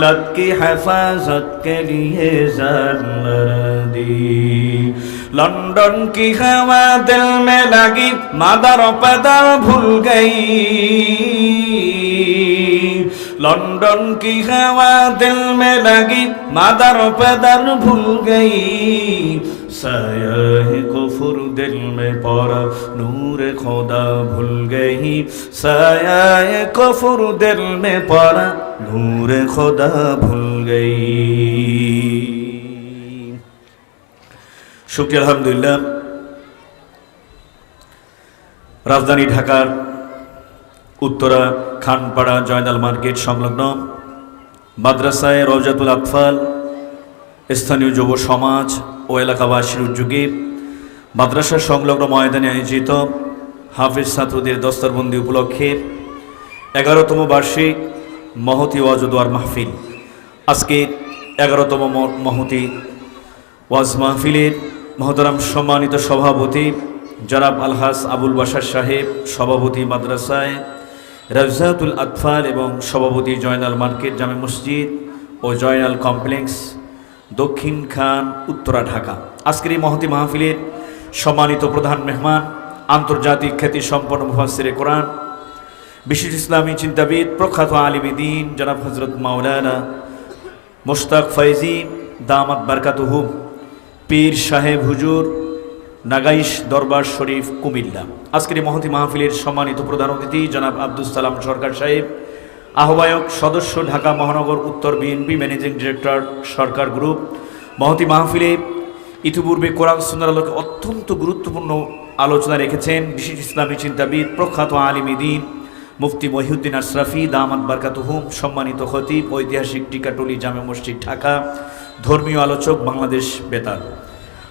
दौलत की हिफाजत के लिए जान दी। लंदन की हवा दिल में लगी, मदर पदर भूल गई। लंदन की हवा दिल में लगी, मदर पदर भूल गई। साया कुफर दिल में पड़ा, नूर खुदा भूल गई। साया कुफर दिल में पड़ा, नूर खुदा भूल गई। শুকরিয়া আলহামদুলিল্লাহ। রাজধানী ঢাকার উত্তরা খানপাড়া জয়নাল মার্কেট সংলগ্ন মাদ্রাসায় রওজাতুল আতফাল স্থানীয় যুব সমাজ ও এলাকাবাসীর উদ্যোগে মাদ্রাসা সংলগ্ন ময়দানে আয়োজিত হাফেজ ছাত্রদের দস্তরবন্দি উপলক্ষে 11তম বার্ষিক মহতি ওয়াজ ও দোয়ার মাহফিল। আজকে 11তম মহতি ওয়াজ মাহফিলের মহতারাম সম্মানিত সভাপতি জনাব আলহাজ আবুল বাশার সাহেব, সভাপতি মাদ্রাসায় রওজাতুল আতফাল এবং সভাপতি জয়নাল মার্কেট জামে মসজিদ ও জয়নাল কমপ্লেক্স, দক্ষিণ খান, উত্তরা, ঢাকা। আজকের এই মহতি মাহফিলের সম্মানিত প্রধান মেহমান, আন্তর্জাতিক খ্যাতি সম্পন্ন মুফাসসিরে কোরআন, বিশিষ্ট ইসলামী চিন্তাবিদ, প্রখ্যাত আলিমে দ্বীন জনাব হযরত মাওলানা মুশতাক ফয়জি দামাত বারকাতুহু, পীর সাহেব হুজুর, নাগাইশ দরবার শরীফ, কুমিল্লা। আজকের এই মহতি মাহফিলের সম্মানিত প্রধান অতিথি জনাব আব্দুস সালাম সরকার সাহেব, আহ্বায়ক সদস্য, ঢাকা মহানগর উত্তর বিএনপি, ম্যানেজিং ডিরেক্টর, সরকার গ্রুপ। মহতি মাহফিলে ইতিপূর্বে কোরআন সুন্নাহর আলোকে অত্যন্ত গুরুত্বপূর্ণ আলোচনা রেখেছেন বিশিষ্ট ইসলামী চিন্তাবিদ, প্রখ্যাত আলিমে দ্বীন মুফতি মহিউদ্দিন আশরাফি দামাত বারকাতুহুম, সম্মানিত খতিব, ঐতিহাসিক টিকাটুলি জামে মসজিদ, ঢাকা, ধর্মীয় আলোচক, বাংলাদেশ বেতার।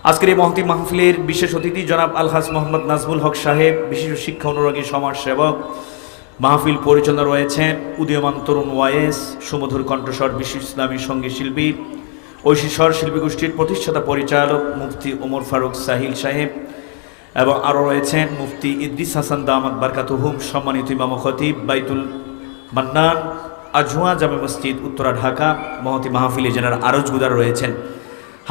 আজকের এই মহতি মাহফিলের বিশেষ অতিথি জনাব আলহাজ মোহাম্মদ নাজমুল হক সাহেব, বিশিষ্ট শিক্ষা অনুরাগী সমাজ সেবক। মাহফিল পরিচালনা রয়েছেন উদীয়মান তরুণ ওয়াইএস, সুমধুর কণ্ঠস্বর বিশিষ্ট ইসলামী সঙ্গীত শিল্পী, ঐশীস্বর শিল্পী গোষ্ঠীর প্রতিষ্ঠাতা পরিচালক মুফতি ওমর ফারুক সাহিল সাহেব, এবং আরও রয়েছেন মুফতি ইদ্রিস হাসান দামাত বারকাতুহুম, সম্মানিত ইমাম ও খতিব বাইতুল মান্নান আজওয়া জামে মসজিদ, উত্তরা, ঢাকা। মহতি মাহফিলে যারা আরজগুদার রয়েছেন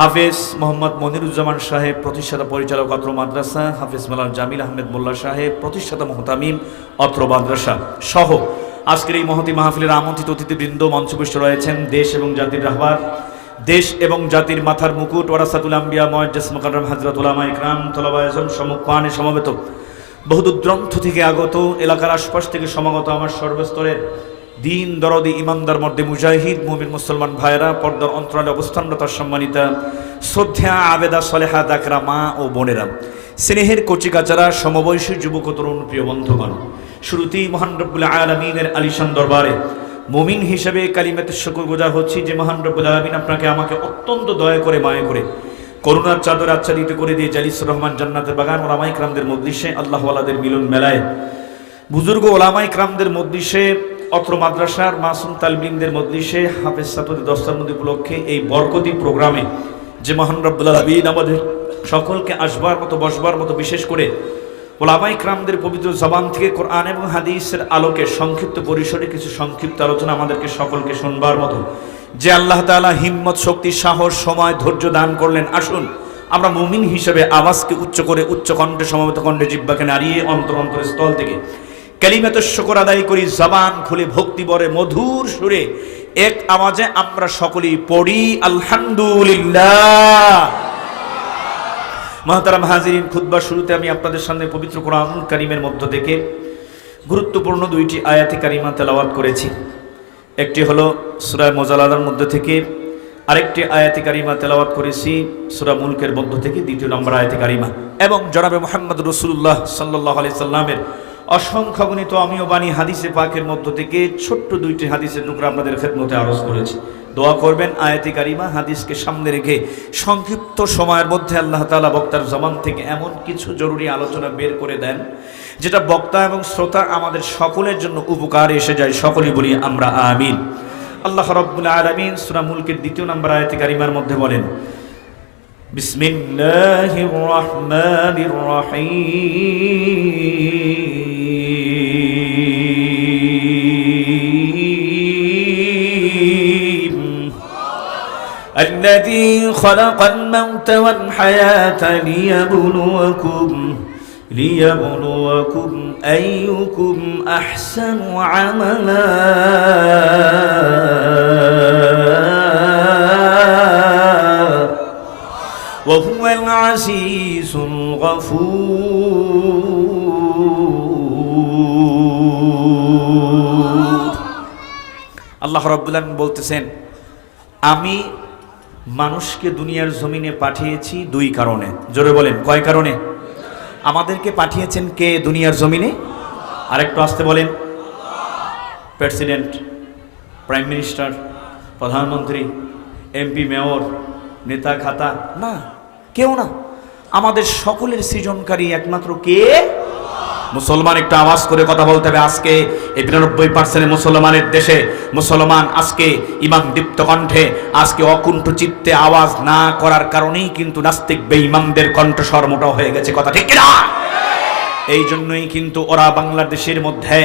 হাফেজ মোহাম্মদ মনিরুজ্জামান সাহেব, প্রতিষ্ঠাতা পরিচালক অত্র মাদ্রাসা, হাফেজ মাওলানা জামিল আহমেদ মোল্লা সাহেব, প্রতিষ্ঠাতা মুহতামিম অত্র মাদ্রাসা সহ আজকের এই মহতি মাহফিলের আমন্ত্রিত অতিথিবৃন্দ। মঞ্চপুষ্ট রয়েছেন দেশ এবং জাতির রাহবার, দেশ এবং জাতির মাথার মুকুট, ওয়ারাসাতুল আম্বিয়া মুআজ্জাজ মুকাররম হযরত উলামা ইকরাম, তলাবা আযম, সম্মুখপানে সমবেত, বহুদূর দূরান্ত থেকে আগত, এলাকার আশপাশ থেকে সমাগত আমার সর্বস্তরের দিন দরদি ইমানদার মধ্যে মুজাহিদ মুমিন মুসলমান ভাইরা, পর্দার অন্তরালে অবস্থানরত সম্মানিতা শ্রদ্ধা আবেদা সলেহা দাকরা মা ও বোনেরা, স্নেহের কচিকাচারা, সমবয়সী যুবক ও তরুণ প্রিয় বন্ধুগণ, শুরুতেই মহান রব্বুল আলামিনের আলিশান দরবারে মুমিন হিসেবে কালিমাতে শুকরগুজার হচ্ছি যে মহান রব্বুল আলামিন আপনাকে আমাকে অত্যন্ত দয়া করে, মায়া করে, করুণার চাদর আচ্ছাদিত করে দিয়ে জালিসুর রহমান জান্নাতের বাগান ওলামা ইকরামদের মজলিসে, আল্লাহ ওয়ালাদের মিলন মেলায়, বুজুর্গ ওলামা ইকরামদের মজলিসে, অত্র মাদ্রাসার মাসুম তালমিনদের মজলিসে, হাফেজ ছাত্রদের দস্তরবন্দি উপলক্ষে এই বরকতি প্রোগ্রামে যে মহান রব্বুল আলামিন আমাদের সকলকে আসবার মতো, বসবার মতো, বিশেষ করে ওলামা ইকরামদের পবিত্র জবান থেকে কোরআন এবং হাদিসের আলোকে সংক্ষিপ্ত পরিসরে কিছু সংক্ষিপ্ত আলোচনা আমাদেরকে সকলকে শুনবার মতো যে আল্লাহ তাআলা হিম্মত, শক্তি, সাহস, সময়, ধৈর্য দান করলেন, আসুন আমরা মুমিন হিসেবে আওয়াজকে উচ্চ করে, উচ্চ কণ্ঠে, সমবেত কণ্ঠে, জিহ্বাকে নাড়িয়ে অন্তর স্থল থেকে কালিমাতুশ শুকর আদায় করি, জবান খুলে ভক্তি ভরে মধুর সুরে এক আওয়াজে আমরা সকলেই পড়ি আলহামদুলিল্লাহ। মুহতারাম হাজিরিন, খুতবা শুরুতে আমি আপনাদের সামনে পবিত্র কোরআনুল কারীমের মধ্য থেকে গুরুত্বপূর্ণ দুইটি আয়াতে কারিমা তেলাওয়াত করেছি। একটি হলো সূরা মুজাদালার মধ্য থেকে, আরেকটি আয়াতে কারিমা তেলাওয়াত করেছি সূরা মুলকের মধ্য থেকে, দ্বিতীয় নম্বর আয়াতে কারিমা, এবং জনাবে মুহাম্মদ রাসূলুল্লাহ সাল্লাল্লাহু আলাইহি সাল্লামের অসংখ্য গণিত অমীয় বাণী হাদিসে পাকের মধ্য থেকে ছোট্ট দুইটি হাদিসের টুকরা আপনাদের খেদমতে আরজ করেছি। দোয়া করবেন আয়াতে কারিমা হাদিসকে সামনে রেখে সংক্ষিপ্ত সময়ের মধ্যে আল্লাহ তাআলা বক্তার জবান থেকে এমন কিছু জরুরি আলোচনা বের করে দেন যেটা বক্তা এবং শ্রোতা আমাদের সকলের জন্য উপকারে এসে যায়। সকলেই বলি আমরা আমিন। আল্লাহ রাব্বুল আলামিন সূরা মুলকের দ্বিতীয় নম্বর আয়াতে কারিমার মধ্যে বলেন, বিসমিল্লাহির রহমানির রহিম, الذي خلق الموت والحياة ليبلوكم أيكم أحسن عملا وهو العزيز الغفور আল্লাহ রাব্বুল আলামিন বলতেছেন, আমি মানুষকে দুনিয়ার জমিনে পাঠিয়েছি দুই কারণে। জোরে বলেন, কয় কারণে? আমাদেরকে পাঠিয়েছেন কে দুনিয়ার জমিনে? আরেকটু আসতে বলেন। প্রেসিডেন্ট, প্রাইম মিনিস্টার, প্রধানমন্ত্রী, এমপি, মেয়র, নেতা, খাতা না, কেউ না। আমাদের সকলের সৃজনকারী একমাত্র কে? মুসলমান। একটু আওয়াজ করে কথা বলতে হবে। আজকে এই ৯২% মুসলমানের দেশে মুসলমান আজকে ইমান দীপ্ত কণ্ঠে, আজকে অকুণ্ঠ চিত্তে আওয়াজ না করার কারণেই কিন্তু নাস্তিক বেঈমানদের কণ্ঠস্বর মোটা হয়ে গেছে। কথা ঠিক কিনা? এই জন্যই কিন্তু ওরা বাংলাদেশের মধ্যে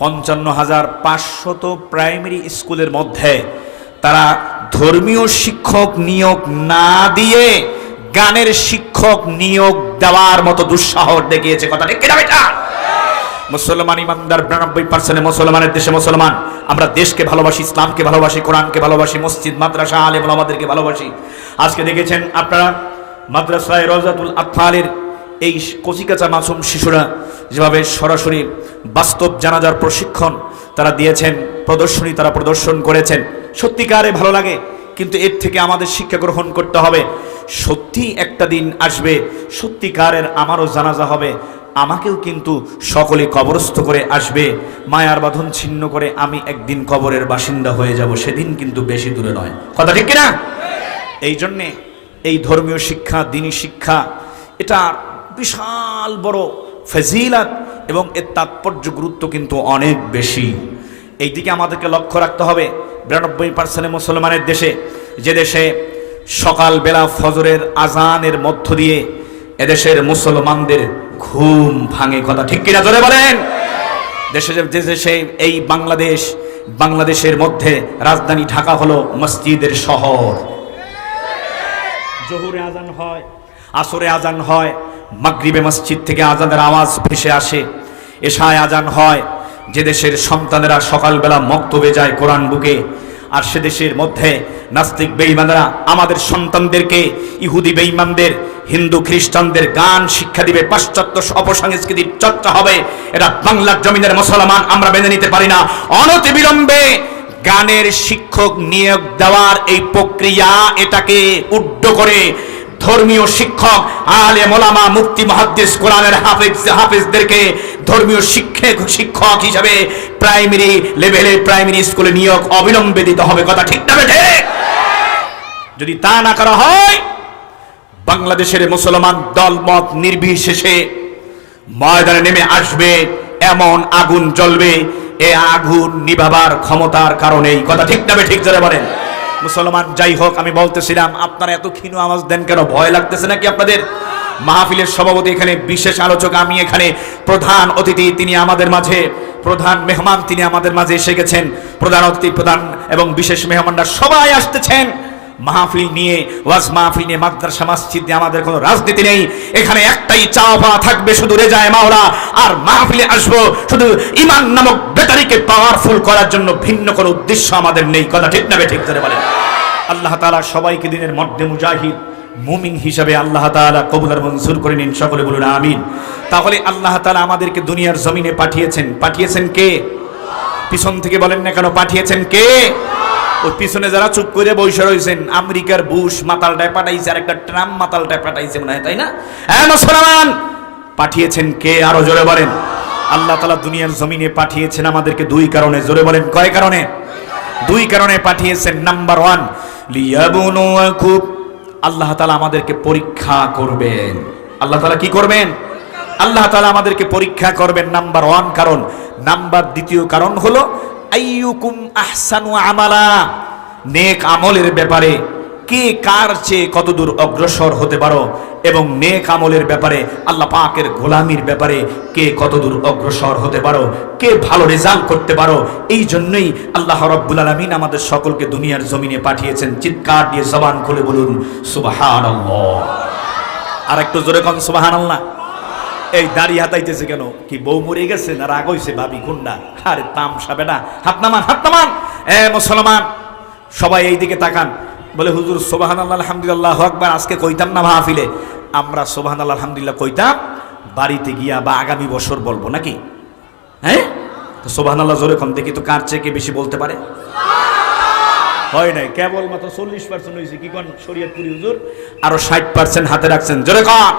৫৫,৫০০ প্রাইমারি স্কুলের মধ্যে তারা ধর্মীয় শিক্ষক নিয়োগ না দিয়ে গানের শিক্ষক নিয়োগ দেওয়ার মতো দুঃসাহস দেখিয়েছে। কথা ঠিক কিনা বেটা? মুসলমান ইমানদার ৯২% মুসলমানের দেশে মুসলমান। আমরা দেশকে ভালোবাসি, ইসলামকে ভালোবাসি, কোরআনকে ভালোবাসি, মসজিদ, মাদ্রাসা, আলেম ওলামাদেরকে ভালোবাসি। আজকে দেখেছেন আপনারা মাদ্রাসায় রওজাতুল আতফালের এই কচিকাচা মাসুম শিশুরা যেভাবে সরাসরি বাস্তব জানাজার প্রশিক্ষণ তারা দিয়েছেন, প্রদর্শনী তারা প্রদর্শন করেছেন, সত্যিকারে ভালো লাগে। কিন্তু এর থেকে আমাদের শিক্ষা গ্রহণ করতে হবে। সত্যি একটা দিন আসবে, সত্যিকারের আমারও জানাজা হবে, আমাকেও কিন্তু সকলে কবরস্থ করে আসবে, মায়ার বাঁধন ছিন্ন করে আমি একদিন কবরের বাসিন্দা হয়ে যাব। সেদিন কিন্তু বেশি দূরে নয়। কথা ঠিক কিনা? এই জন্যে এই ধর্মীয় শিক্ষা, দ্বীনি শিক্ষা, এটা বিশাল বড় ফজিলত এবং এর তাৎপর্য গুরুত্ব কিন্তু অনেক বেশি। এই দিকে আমাদেরকে লক্ষ্য রাখতে হবে। ৯২% মুসলমানের দেশে, যে দেশে সকালবেলা ফজরের আজানের মধ্য দিয়ে এদেশের মুসলমানদের ঘুম ভাঙে। কথা ঠিক কিনা জোরে বলেন? দেশে যে দেশে এই বাংলাদেশের মধ্যে রাজধানী ঢাকা হলো মসজিদের শহর। জোহরে আজান হয়, আসরে আজান হয়, মাগরিবে মসজিদ থেকে আজানের আওয়াজ ভেসে আসে, এশায় আজান হয়। যে দেশের সন্তানেরা সকালবেলা মক্তবে যায় কোরআন বুকে, আর সে দেশের মধ্যে নাস্তিক বেঈমানরা আমাদের সন্তানদেরকে ইহুদি বেঈমানদের, হিন্দু খ্রিস্টানদের গান শিক্ষা দিবে, পাশ্চাত্য অপসংস্কৃতির চর্চা হবে। এটা বাংলার জমিনের মুসলমান আমরা মেনে নিতে পারি না। অনতিবিলম্বে গানের শিক্ষক নিয়োগ দেওয়ার এই প্রক্রিয়া, এটাকে উড্ড করে ধর্মীয় শিক্ষক, আলেম ওলামা, মুফতি, মুহাদ্দিস, কোরআনের হাফেজদেরকে ধর্মীয় শিক্ষক হিসাবে প্রাইমারি লেভেলে, প্রাইমারি স্কুলে নিয়োগ অবিলম্বে দিতে হবে। কথা ঠিক না বেঠে? যদি তা না করা হয়, বাংলাদেশের মুসলমান দলমত নির্বিশেষে ময়দানে নেমে আসবে, এমন আগুন জ্বলবে, এ আগুন নিভাবার ক্ষমতার কারণেই। কথা ঠিক না ঠিক জোরে বলেন? মুসলমান যাই হোক, আমি বলতেছিলাম আপনারা এত ক্ষীণ আওয়াজ দেন কেন? ভয় লাগতেছে নাকি আপনাদের? মাহফিলের সভাপতি এখানে, বিশেষ আলোচক আমি এখানে, প্রধান অতিথি তিনি আমাদের মাঝে, প্রধান মেহমান তিনি আমাদের মাঝে এসে গেছেন। প্রধান অতিথি, প্রধান এবং বিশেষ মেহমানরা সবাই আসতেছেন মাহফিল নিয়ে, ওয়াজ মাহফিল নিয়ে, মাদ্রাসা মসজিদ নিয়ে। আমাদের কোনো রাজনীতি নেই এখানে। একটাই চাওয়া থাকবে, শুধু রেজায়ে মাওলা। আর মাহফিলে আসবো শুধু ঈমান নামক ব্যাটারিকে পাওয়ারফুল করার জন্য, ভিন্ন কোনো উদ্দেশ্য আমাদের নেই। কথা ঠিক না ঠিক করে বলেন? আল্লাহ তাআলা সবাইকে দিনের মধ্যে মুজাহিদ মুমিন হিসাবে আল্লাহ তাআলা কবুল আর মঞ্জুর করে নিন। সকলে বলুন আমিন। তাহলে আল্লাহ তাআলা আমাদেরকে দুনিয়ার জমিনে পাঠিয়েছেন কে? পিছন থেকে বলেন না কেন, পাঠিয়েছেন কে? ওই পিছনে যারা চুপ করে বসে রয়েছেন, আমেরিকার বুশ মাতালটায় পাঠাইছে, আর একটা ট্রাম্প মাতালটায় পাঠাইছে মনে হয়, তাই না? হ্যাঁ মুসলমান, পাঠিয়েছেন কে? আরো জোরে বলেন। আল্লাহ তাআলা দুনিয়ার জমিনে পাঠিয়েছেন আমাদেরকে দুই কারণে। জোরে বলেন, কয় কারণে? দুই কারণে পাঠিয়েছেন। নাম্বার 1, লিয়াবলুয়াকুম, আল্লাহ তাআলা আমাদেরকে পরীক্ষা করবেন। আল্লাহ তাআলা কি করবেন? আল্লাহ তাআলা আমাদেরকে পরীক্ষা করবেন। নাম্বার 1 কারণ। দ্বিতীয় কারণ হলো আইয়ুকুম আহসানু আমালা, নেক আমলের ব্যাপারে কে কার চেয়ে কতদূর অগ্রসর হতে পারো এবং নেক আমলের ব্যাপারে আল্লাহ পাকের গোলামির ব্যাপারে কে কতদূর অগ্রসর হতে পারো, কে ভালো রেজাল্ট করতে পারো। এই জন্যই আল্লাহ রাব্বুল আলামিন আমাদের সকলকে দুনিয়ার জমিনে পাঠিয়েছেন। চিৎকার দিয়ে জবান খুলে বলুন সুবহানাল্লাহ। আর একটু জোরে কোন সুবহানাল্লাহ। এই দাড়ি হাতাইতেছে কেন? কি বউ মরে গেছে না রাগ হইছে ভাবি গুন্ডা? আরে তামসা বেটা, হাত নামান, হাত নামান। মুসলমান সবাই এই দিকে তাকান। বলে হুজুর সুবহানাল্লাহ আলহামদুলিল্লাহ আল্লাহু আকবার আজকে কইতাম না মাহফিলে? আমরা সুবহানাল্লাহ আলহামদুলিল্লাহ কইতাম, বাড়িতে গিয়া বা আগামী বছর বলবো নাকি? হ্যাঁ, তো সুবহানাল্লাহ জোরে কোন দেখি তো কার চেয়ে কে বেশি বলতে পারে? হয় নাই, কেবল মাত্র 40% হয়েছে। কি কোন শরীয়তপুরি হুজুর? আরো 60% হাতে রাখছেন, জোরে কোন।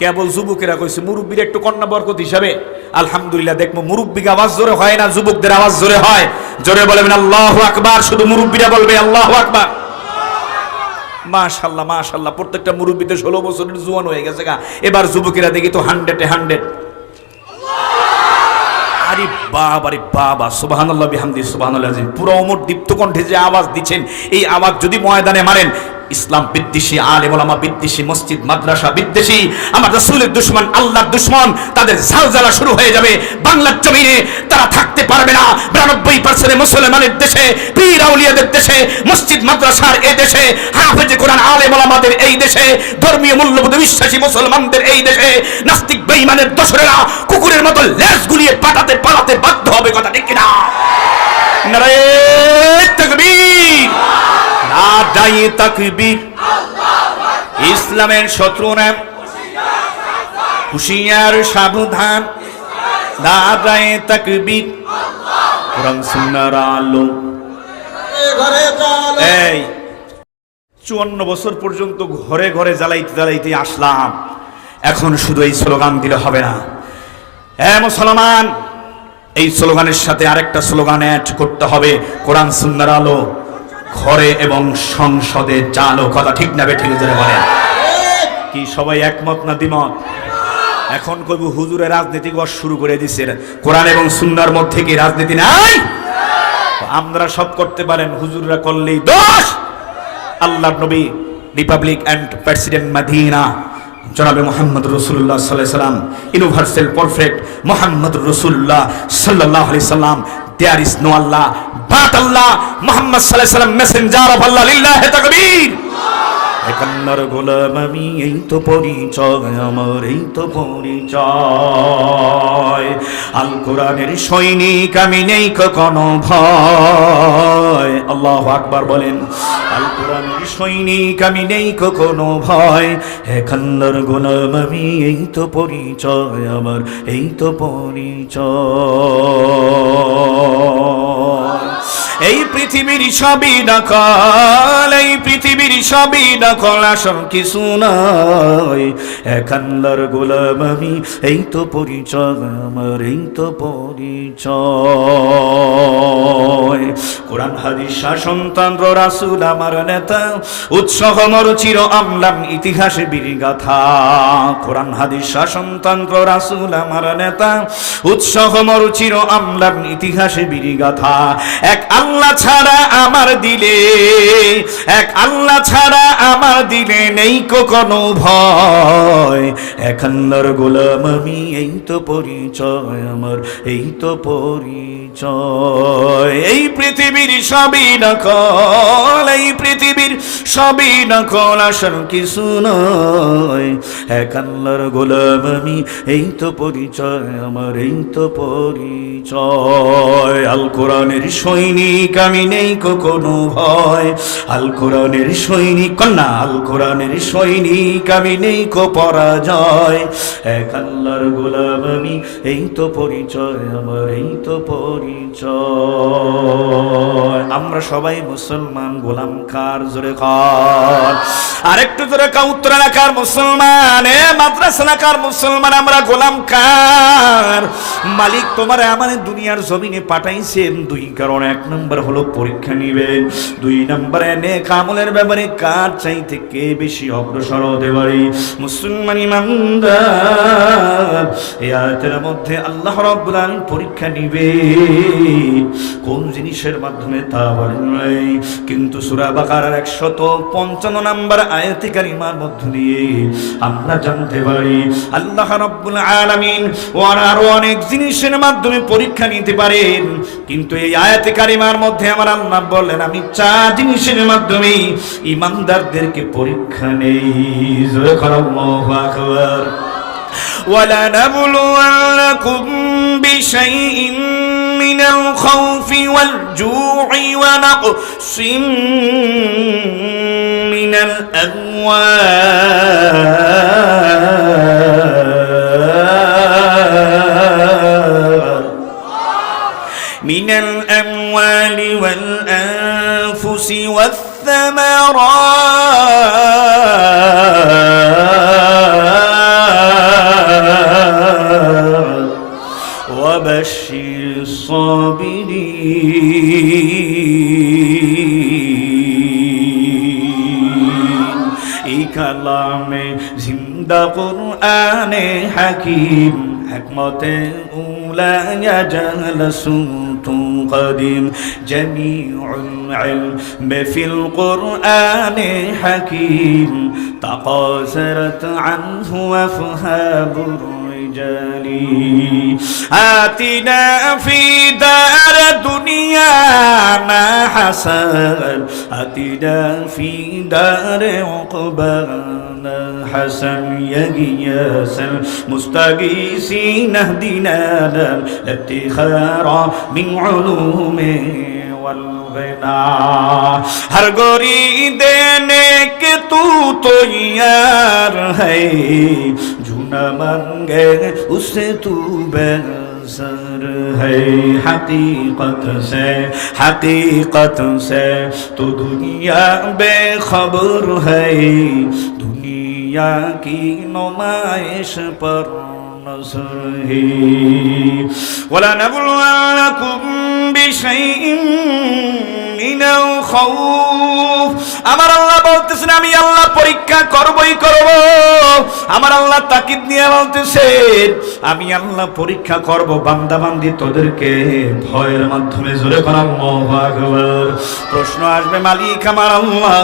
কেবল যুবকেরা কইছে, মুরব্বীরা একটু কন্যা বরকত হিসাবে আলহামদুলিল্লাহ। দেখবো মুরব্বীর আওয়াজ জোরে হয় না, যুবকদের আওয়াজ জোরে হয়। জোরে বলবেন আল্লাহু আকবার। শুধু মুরব্বীরা বলবে আল্লাহু আকবার। মাশাআল্লাহ মাশাআল্লাহ। প্রত্যেকটা মুরব্বীতে 16 বছরের জোয়ান হয়ে গেছে গা। এবার যুবকেরা দেখি তো 100-এ 100। আরে বাবা, আরে বাবা, সুবহানাল্লাহ বিহামদি সুবহানাল্লাহ আযীম। পুরো ওমর দীপ্ত কণ্ঠে যে আওয়াজ দিচ্ছেন, এই আওয়াজ যদি ময়দানে মারেন, ইসলাম বিদ্বেষী, আলেম ওলামা বিদ্বেষী, মসজিদ মাদ্রাসা বিদ্বেষী, আমার রাসূলের দুশমন, আল্লাহর দুশমন, তাদের ঝালঝালা শুরু হয়ে যাবে বাংলার জমিনে। তারা থাকতে পারবে না। 92% মুসলমানের দেশে, পীর আউলিয়াদের দেশে, মসজিদ মাদ্রাসার এই দেশে, হাফেজে কোরআন আলেম ওলামাদের এই দেশে, ধর্মীয় মূল্যবোধে বিশ্বাসী মুসলমানদের এই দেশে নাস্তিক বেঈমানের দোসরেরা কুকুরের মতো লেজ গুলিয়ে পালাতে বাধ্য হবে। কথা ঠিক কিনা? নারায়ে তাকবীর, নারায়ে তাকবীর। ইসলামের শত্রু নাম হুঁশিয়ার সাবধান, নারায়ে তাকবীর। কোরআন সুন্নাহর আলো। এই 54 বছর পর্যন্ত ঘরে ঘরে জ্বালাইতে আসলাম। এখন শুধু এই স্লোগান দিলে হবে না। মুসলমান, এই স্লোগানের সাথে আরেকটা স্লোগান অ্যাড করতে হবে, কোরআন সুন্নাহর আলো ঘরে এবং সংসদে চালো। কথা ঠিক না বেঠিক জোরে বলেন। কি সবাই একমত না দ্বিমত? এখন কইব হুজুরে রাজনীতি শুরু করে দিছে। কোরআন এবং সুন্নাহর মধ্যে কি রাজনীতি নাই? আমরা সব করতে পারেন, হুজুররা করলেই দোষ। আল্লাহর নবী, রিপাবলিক এন্ড প্রেসিডেন্ট মদিনা, জনাবে মুহাম্মদ রাসূলুল্লাহ সাল্লাল্লাহু আলাইহি সাল্লাম, ইউনিভার্সাল পারফেক্ট মুহাম্মদ রাসূলুল্লাহ সাল্লাল্লাহু আলাইহি সাল্লাম। There is no Allah but Allah. Muhammad sallallahu alaihi wasallam, messenger of Allah. Lillahi takbir. একান্নার গোলাম আমি, এই তো পরিচয় আমার, এই তো পরিচয়। আল কোরআনের সৈনিক আমি, নেই কখনো ভয়। আল্লাহু আকবার বলেন। আল কোরআনের সৈনিক আমি, নেই কখনো ভয়। একান্নার গোলাম আমি, এই তো পরিচয় আমার, এই তো পরিচয়। এই পৃথিবীর সবই নকল, এই পৃথিবীর সবই নকল, আসল কিছু নয়। এক আল্লাহর গোলাম আমি, এই তো পরিচয় আমার, এই তো পরিচয়। কোরআন হাদিস শাসনতন্ত্র, রাসূল আমার নেতা, উৎসাহ মর চির আমলাম ইতিহাসে বীরগাথা। কোরআন হাদিস শাসনতন্ত্র, রাসূল আমার নেতা, উৎসাহ মর চির আমলাম ইতিহাসে বীরগাথা। এক আল্লাহ ছাড়া আমার দিলে, এক আল্লাহ ছাড়া আমার দিলে নেই কোনো ভয়। এক আল্লাহর গোলাম আমি, এই তো পরিচয় আমার, এই তো পরিচয়। এই পৃথিবীর সবই নকল, এই পৃথিবীর সবই নকল, আসল কিছু নয়। এক আল্লাহর গোলাম আমি, এই তো পরিচয় আমার, এই তো পরিচয়। আল কোরআনের সৈনিক আমি, নেই কোনো ভয়। আল কোরআনের সৈনিক কন্যা, আল কোরআনের সৈনিক আমি, নেই কো পরাজয়। এক আল্লাহর গোলাম আমি, এই তো পরিচয় আমার, এই তো পরিচয়। আমরা সবাই মুসলমান, গোলাম কার? জোরে কার? আরেকটু জোরে কা। উত্তর এলাকার মুসলমান, মাদ্রাসা এলাকার মুসলমান, আমরা গোলাম কার? মালিক তোমার আমার দুনিয়ার জমিনে পাঠাইছেন দুই কারণ। এক নম্বর হলো পরীক্ষা নিবেন, দুই নম্বরে নেক আমলের ব্যাপারে কার চাইতে কে বেশি অগ্রসর হতে পারে। মুসলমান ইমানদার, এই আয়াতের মধ্যে আল্লাহ রাব্বুল আলামিন পরীক্ষা নিবে কোন জিনিসের মাধ্যমে, তা বলেন নাই। কিন্তু সূরা বাকারার 155 নম্বর আয়াতে কারিমার মধ্য দিয়ে আমরা জানতে পারি আল্লাহ রাব্বুল আলামিন আরো অনেক জিনিসের মাধ্যমে পরীক্ষা নিতে পারেন, কিন্তু এই আয়াতে কারিমার মধ্যে আমার আল্লাহ বললেন আমি 4 জিনিসের মাধ্যমে ঈমানদারদেরকে পরীক্ষা নেই। জোরে করো আল্লাহু আকবার। وَلَنَبْلُوَنَّكُمْ بِشَيْءٍ مِّنَ الْخَوْفِ وَالْجُوعِ وَنَقْصٍ مِّنَ الْأَمْوَالِ وَالْأَنفُسِ وَالثَّمَرَاتِ وَبَشِّرِ الصَّابِرِينَ। এই কালামে জিন্দা কুরআনে হাকিম হিকমতে উলা জালাসুতু قديم جميع العلم في القرآن حكيم تقاصرت عنه أفهام الرجال آتنا في دار الدنيا ما حسن آتنا في دار عقبانا حسن يا غياث المستغيثين اهدنا الافتخار من علوم والغنى ہر گوری دینے کے تو یار ہے جو نہ مانگے اسے تو बेसर है हकीकत से तो दुनिया बेखबर है दुनिया की नुमाइश पर नजर है वलनबलुवन्नकुम बिशैइन মিনাল খাউফ আমার আল্লাহ বলতেছেন আমি আল্লাহ পরীক্ষা করবই করব। আমার আল্লাহ তাকিদ নিয়ে বলতেছেন আমি আল্লাহ পরীক্ষা করব বান্দা বান্দি তোদেরকে ভয়ের মাধ্যমে। জোরে কোন আল্লাহু আকবার। প্রশ্ন আসবে মালিক আমার আল্লাহ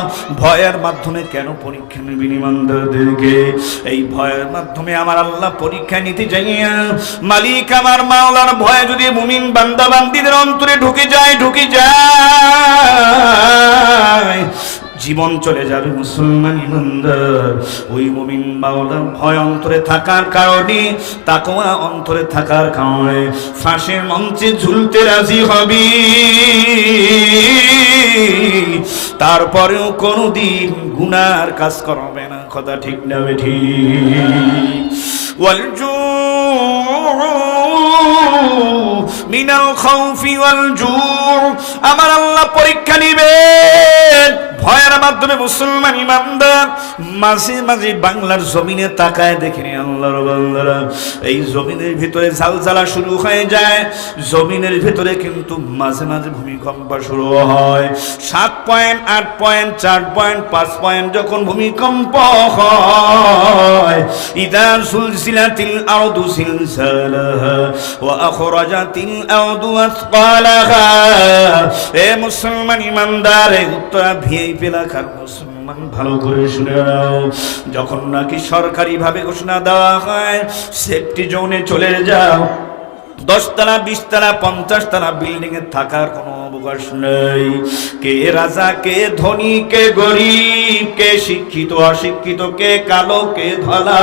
ভয়ের মাধ্যমে কেন পরীক্ষা নেবেন ইমানদারদেরকে? এই ভয়ের মাধ্যমে আমার আল্লাহ পরীক্ষা নিতে যাইয়া মালিক আমার মাওলার ভয় যদি মুমিন বান্দা বান্দিদের অন্তরে ঢুকে যায় জীবন চলে যাবে মুসলমান ইমানদার। ওই মুমিন মাওলার ভয় অন্তরে থাকার কারণে তাকওয়া অন্তরে থাকার কারণে ফাঁসির মঞ্চে ঝুলতে রাজি হবি, তারপরেও কোনদিন গুনার কাজ করবে না। কথা ঠিক না ঠিক? মিনাল খাউফি ওয়াল জু আমার আল্লাহ পরীক্ষা নিবেন ভয়ের মাধ্যমে। মুসলমান ইমানদার মাঝে মাঝে বাংলার জমিনে তাকায় দেখেনি আল্লাহর বান্দারা এই জমিনের ভিতরে ঝালঝালা শুরু হয়ে যায়। জমিনের ভিতরে কিন্তু মাঝে মাঝে ভূমিকম্প শুরু হয়। 7.8.4.5 যখন ভূমিকম্প হয় ইদা সুলসিলাতিল আরদু জিলজালাহা ওয়া আখরাজাতিল আরদু আসকালাহা। এ মুসলমান ইমানদার উত্তরা ভিআইপি এলাকার মুসলমান ভালো করে শুনে নাও, যখন নাকি সরকারি ভাবে ঘোষণা দেওয়া হয় সেফটি জোনে চলে যাও, 10 তলা 20 তলা 50 তলা বিল্ডিং এ থাকার কোনো অবকাশ নেই। কে রাজা কে ধনী কে গরিব, কে শিক্ষিত অশিক্ষিত, কে কালো কে ধলা,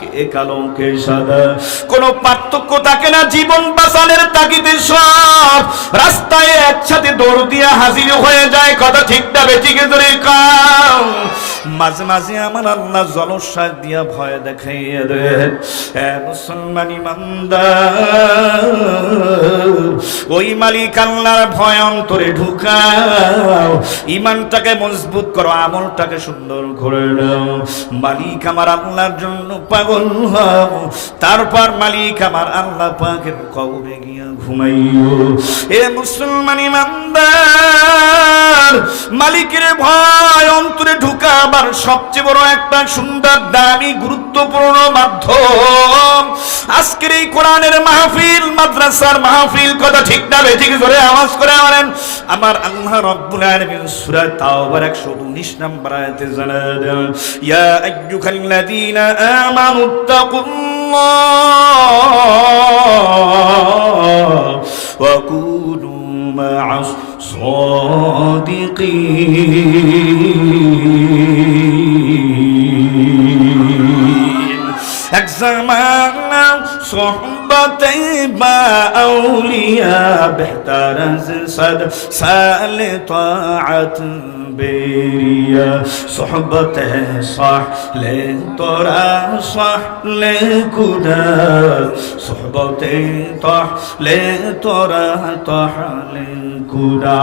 কে কালো কে সাদা, কোনো পার্থক্য থাকে না। জীবন বাঁচানোর তাগিদে সব রাস্তায় একসাথে দৌড় দিয়া হাজির হয়ে যায়। কথা ঠিক না বেঠিক ধরে কাও। মাঝে মাঝে আমার আল্লাহ জলসার দিয়া ভয় দেখাইয়া দেন। মুসলমান ইমানদার ওই মালিক আল্লাহর ভয় অন্তরে ঢুকাও, ইমানটাকে মজবুত করো, আমলটাকে সুন্দর করে নাও। মালিক আমার আল্লাহর জন্য পাগল হও, তারপর মালিক আমার আল্লাহ পাকের কবরে গিয়া ঘুমাইও। এ মুসলমান ইমানদার মালিকের ভয় অন্তরে ঢুকাবার সবচেয়ে বড় একটা সুন্দর দামি গুরুত্বপূর্ণ মাধ্যম আজকের এই কোরআনের মাহফিল, মাদ্রাসার মাহফিল। কথা ঠিক না বেঠিক জোরে আওয়াজ করে বলেন। আমার আল্লাহ রাব্বুল আলামিন সূরা তাওবার 119 নম্বর আয়াতে জানালেন, ইয়া আইয়ুহাল্লাযীনা আমানুত্তাকুল্লাহ ওয়া কুনু মা'আস সাদিকিন। এক জামানা সোহবতে বা আউলিয়া বেহতার সদ সালে তাআত বেরিয়া সোহবতে সাহলে তোরা সাহলে কুদা সোহবতে তাহলে তোরা তাহলে কুদা।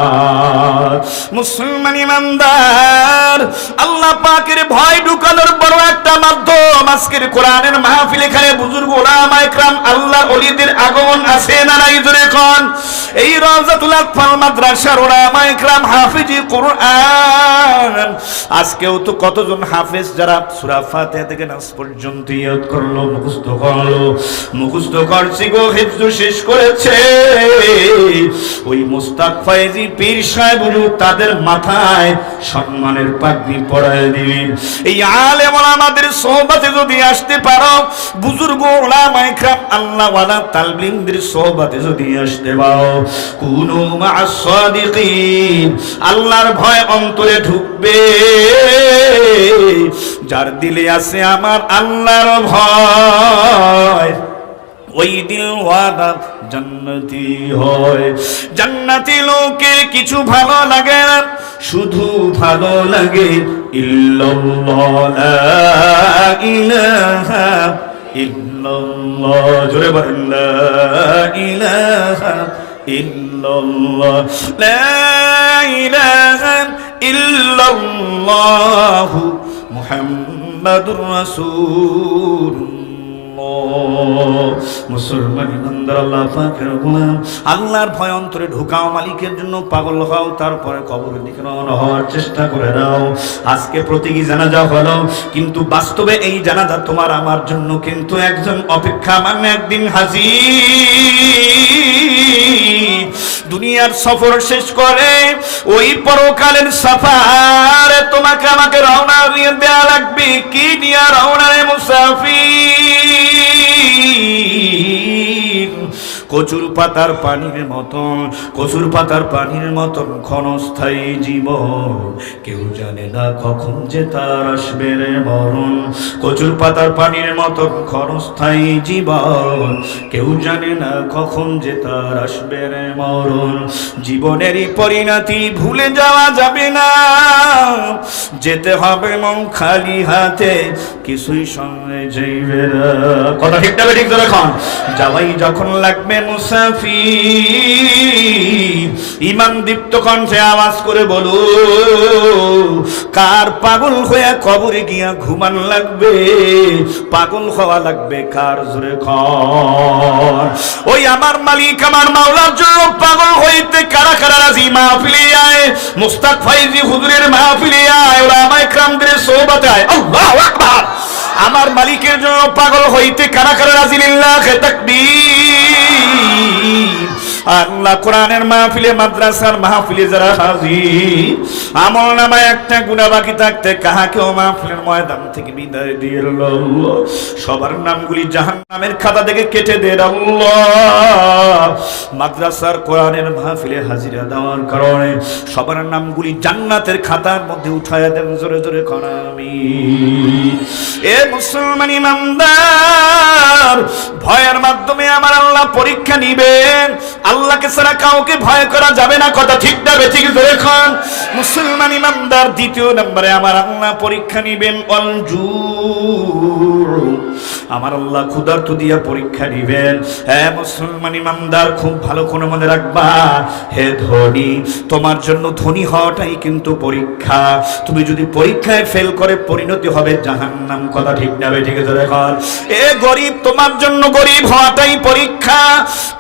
মুসলমান ইমানদার, আল্লাহ পাকের ভয় ঢুকানোর বড় একটা মাধ্যম আজকের কোরআনের মাহফিল। এখানে বুজুর্গ উলামা ইকরাম আল্লাহর ওলিদের আগমন আছে না নাই জোরে কোন? এই রওজাতুল আতফাল মাদ্রাসার উলামা ইকরাম হাফিজি কোরআন, আজকেও তো কতজন হাফেজ যারা সূরা ফাতিহা থেকে নাস পর্যন্ত ইয়াদ করলো, মুখস্থ করছি গো, হিফজ শেষ করেছে। ওই মুস্তাক ফয়েজি পীর সাহেব তাদের মাথায় সম্মানের পাগড়ি পরায় দিলেন। এই আলেম ওলামাদের সোহবতে যদি আসতে পারো, বুজুর্গ উলামা ইকরাম আল্লাহ ওয়ালা তালিমদের সোহবতে যদি আসতে পারো, কুনু মা'আস সাদিকিন, আল্লাহর ভয় অন্তরে ঢুকবে। যার দিলে আছে আমার আল্লাহর ভয়, ওই দিল ওয়াদা জান্নাতি হয়। জান্নাতি লোকে কিছু ভালো লাগে না, শুধু ভালো লাগে ইল্লাল্লাহ লা ইলাহা ইল্লাল্লাহ। জোরে বলেন লা ইলাহা ইল্লাল্লাহ, লা ইলাহা ইল্লাল্লাহু মুহাম্মাদুর রাসূলুল্লাহ। মুসলমান ইমানদার, আল্লাহ পাকের গোলাম, আল্লাহর ভয় অন্তরে ঢুকাও, মালিকের জন্য পাগল হও, তারপরে কবরের দিকে রওনা হওয়ার চেষ্টা করে দাও। আজকে প্রতীকী জানাজা হলো, কিন্তু বাস্তবে এই জানাজা তোমার আমার জন্য কিন্তু একজন অপেক্ষা মানে একদিন হাজির। দুনিয়ার সফর শেষ করে ওই পরকালের সফরে তোমাকে আমাকে রওনা দিয়ে দেয়া লাগবে। কি নিয়ে রওনা রে মুসাফির? কচুর পাতার পানির মতন, কচুর পাতার পানির মতন ক্ষণস্থায়ী জীবন, কেউ জানে না কখন যে তার আসবে রে মরণ। কচুর পাতার পানির মতন ক্ষণস্থায়ী জীবন, কেউ জানে না কখন যে তার আসবে রে মরণ। জীবনেরই পরিণতি ভুলে যাওয়া যাবে না, যেতে হবে মন খালি হাতে, কিছুই সঙ্গে যাইবে না। কথা ঠিক না ঠিক ধরে খান। যাওয়াই যখন লাগবে মুসাফির, ইমান দীপ্ত কণ্ঠে আওয়াজ করে বলো, কার পাগল হয়ে কবরে গিয়া ঘুমান লাগবে? পাগল হওয়া লাগবে কার? জোরে কর। ওই আমার মালিক আমার মাওলার জন্য পাগল হইতে কারা কারা রাজি? মাহফিলে আয়, মুস্তাক ফয়েজি হুজুরের মাহফিলে আয়, উলামা ইকরামদের সোহবতে আয়। আল্লাহু আকবার। আমার মালিকের জন্য পাগল হইতে কারা কারা রাজি? লিল্লাহি তাকবীর। আল্লাহ কোরআনের মাহফিলে, মাদ্রাসার মাহফিলে যারা হাজির, আমল নামায় একটা গুনাহ বাকি থাকতে কাহাকেও মাহফিলের ময়দান থেকে বিদায় দিয়ে আল্লাহ সবার নামগুলি জাহান্নামের খাতা থেকে কেটে দেন আল্লাহ। মাদ্রাসার কোরআনের মাহফিলে হাজিরা দেওয়ার কারণে সবার নামগুলি জান্নাতের খাতার মধ্যে উঠায়া দেন। জোরে জোরে কোন আমিন। এ মুসলমান ইমানদার, ভয়ের মাধ্যমে আমার আল্লাহ পরীক্ষা নিবেন। আল্লাহকে ছাড়া কাউকে ভয় করা যাবে না। কথা ঠিক না বেঠিক ধরে খান। মুসলমান ইমানদার, দ্বিতীয় নম্বরে আমার আল্লাহ পরীক্ষা নিবেন আমার আল্লাহ ক্ষুধার্ত দিয়া পরীক্ষা নিবেন। হ্যাঁ মুসলমান ইমানদার, খুব ভালো করে মনে রাখবা, হে ধনী, তোমার জন্য ধনী হওয়াটাই কিন্তু পরীক্ষা। তুমি যদি পরীক্ষায় ফেল করে পরিণতি হবে জাহান্নাম। কথা ঠিক না ঠিক আছে? দেখো, এ গরিব, তোমার জন্য গরিব হওয়াটাই পরীক্ষা।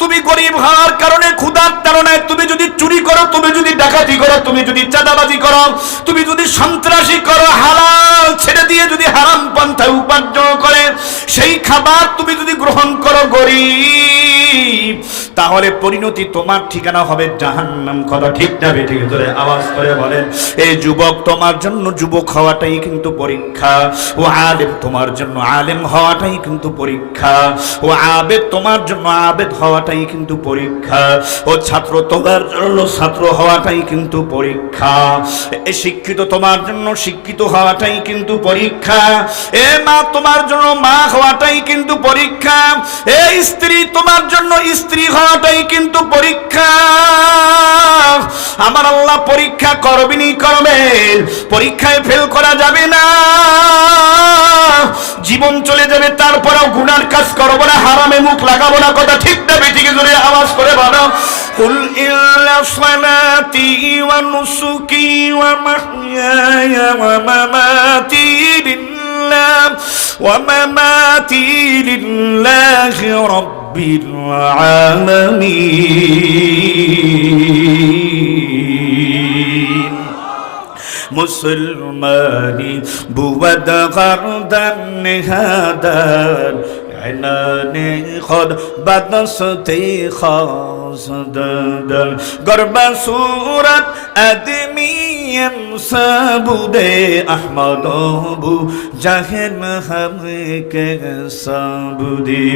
তুমি গরিব হওয়ার কারণে, ক্ষুধার কারণে, তুমি যদি চুরি করো, তুমি যদি ডাকাতি করো, তুমি যদি চাঁদাবাজি করো, তুমি যদি সন্ত্রাসী করো, হালাল ছেড়ে দিয়ে যদি হারাম পন্থায় উপার্জন করে সেই খাবার তুমি যদি গ্রহণ করো গরিব, তাহলে পরিণতি তোমার ঠিকানা হবে জাহান্নাম। কথা ঠিক না ঠিক আছে? আওয়াজ করে বলেন। এই যুবক, তোমার জন্য যুবক হওয়াটাই কিন্তু পরীক্ষা। ও আলেম, তোমার জন্য আলেম হওয়াটাই কিন্তু পরীক্ষা। ও আবেদ, তোমার জন্য আবেদ হওয়াটাই কিন্তু পরীক্ষা। ও ছাত্র, তোমার জন্য ছাত্র হওয়াটাই কিন্তু পরীক্ষা। এ শিক্ষিত, তোমার জন্য শিক্ষিত হওয়াটাই কিন্তু পরীক্ষা। এ মা, তোমার জন্য মা হওয়াটাই কিন্তু পরীক্ষা। এ স্ত্রী, তোমার জন্য স্ত্রী হওয়াটাই কিন্তু পরীক্ষা। আমার আল্লাহ পরীক্ষা করবেনই করবেন, পরীক্ষায় ফেল করা যাবে না। জীবন চলে যাবে, তারপরেও গুনার কাজ করবো না, হারামে মুখ লাগাবো না। কথা ঠিক না ঠিক জোরে আওয়াজ করে বলো। কুল ইন্না সালাতি ওয়া নুসুকি ওয়া মাহইয়ায়া ওয়া মামাতি লিল্লাহি রাব্বিল আলামিন। মুসলমানি বুয়াদ গারদান হাদার عنانِ خود بدنستی خواستدن گرب صورت ادمیم سبوده احمد بو جهن همه که سبوده